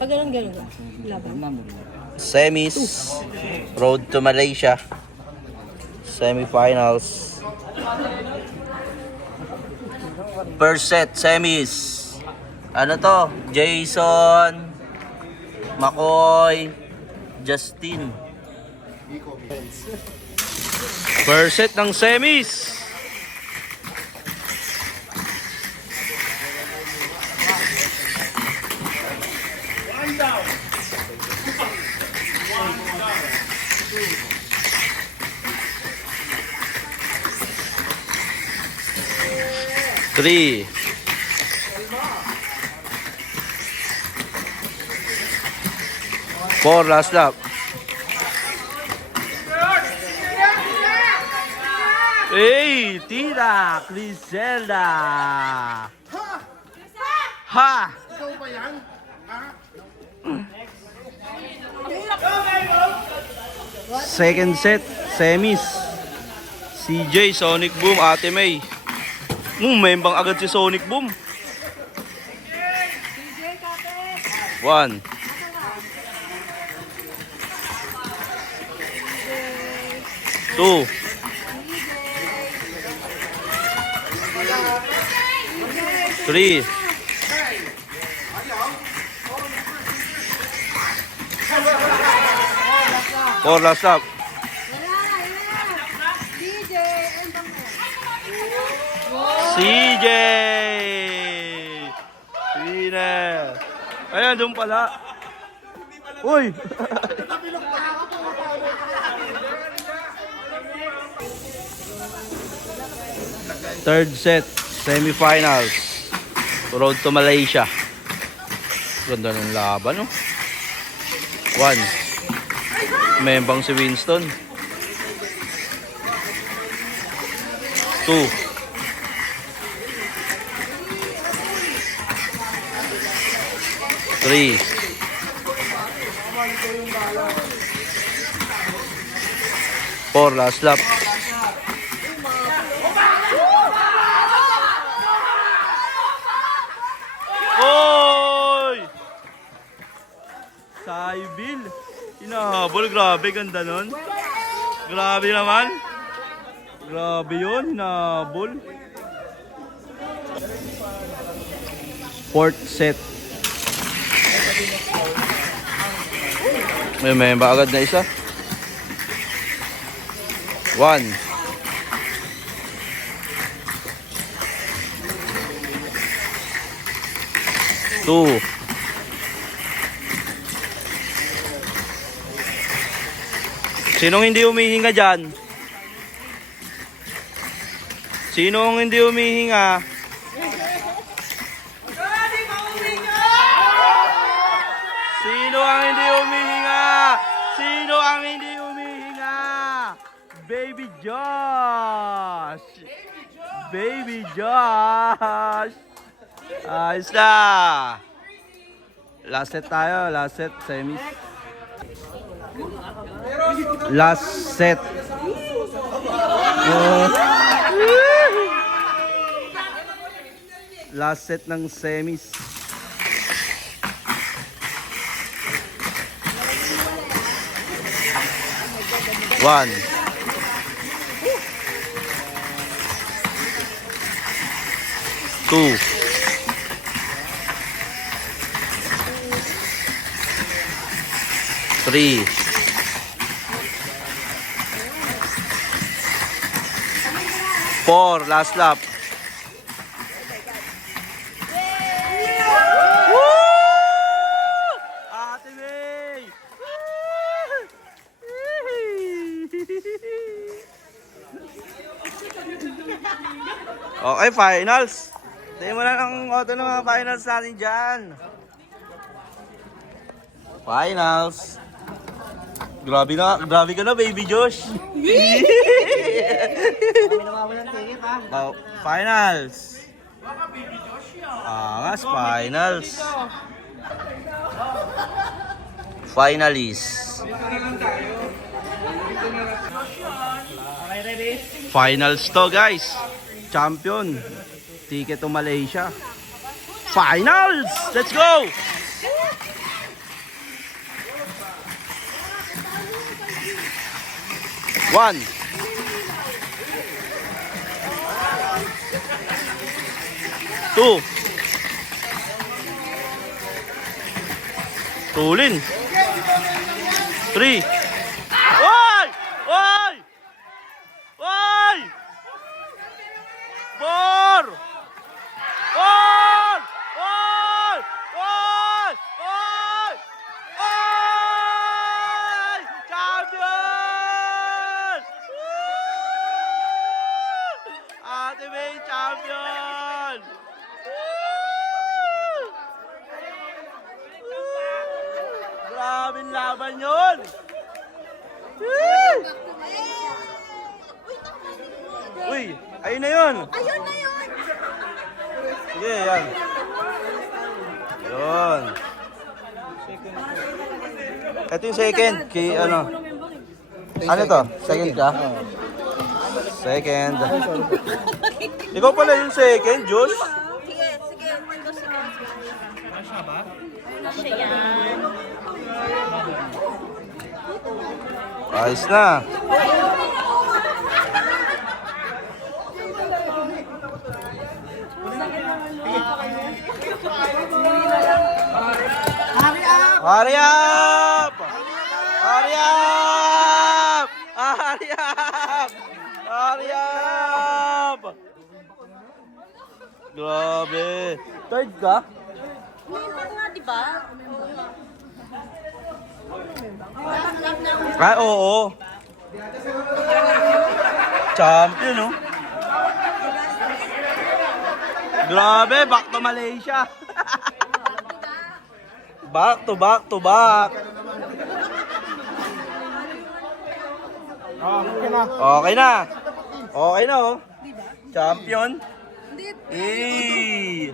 Pag ganun. Laban. SEMIS, Road to Malaysia. Semifinals. First set, SEMIS. Ano to? Jason, McCoy, Justin. First set ng SEMIS. Three. Four, last lap. Hey, tira, Griselda. Ha! Ikaw ba yan? Second set, SEMIS. CJ, Sonic Boom, Ate May. Membang agad si Sonic Boom. 1. 2. 3. 4, last up. CJ! Winner! Ayan, doon pala. Uy! Third set, semifinals. Road to Malaysia. Ganda ng laban, no? 1. Membang si Winston. 2. 3. 4, last lap. Oy! Saibil. Inahabol, grabe, ganda nun. Grabe naman. Grabe yun, inahabol. Fourth set. May memba agad na isa. 1. 2. 'Sinong hindi humihinga dyan? Sinong hindi humihinga? Sino ang hindi humihinga? Sino ang hindi humihinga? Baby Josh! Baby Josh! Ayos na! Last set tayo. Last set, SEMIS. Last set. Last set ng SEMIS. 1. 2. 3. 4, last lap. Ate May! Okay, finals. Tingnan mo na ang auto ng mga finals natin dyan. Finals. Grabe ka na, Baby Josh. Finals. Angas, finals. Finalists. Finals to, guys. Champion. Ticket to Malaysia. Finals! Let's go! 1. 2. Tulin. 3. Oy! Oy! Oy! 4. Oy! Oy! Oy! Oy! Oy! Champion! Woo! Ate May, champion! Grabing laban yun! Uy, ayun na yun! Ayun na yun! Sige, yan. Yun. Ito yung second. Kay ano? Ano to? Second ka? Second. Ikaw pala yung second, Josh. Sige, sige. Siya yan. Ayos na. Hurry up! Hurry up! Hurry up! Hurry up! Grabe. Third ka? Member nga, di ba? Ah, oo. Champion, no? Grabe, back to Malaysia. Back to back to back. Okay na. Okay na. Okay na, oh. Champion. Hindi. Eh.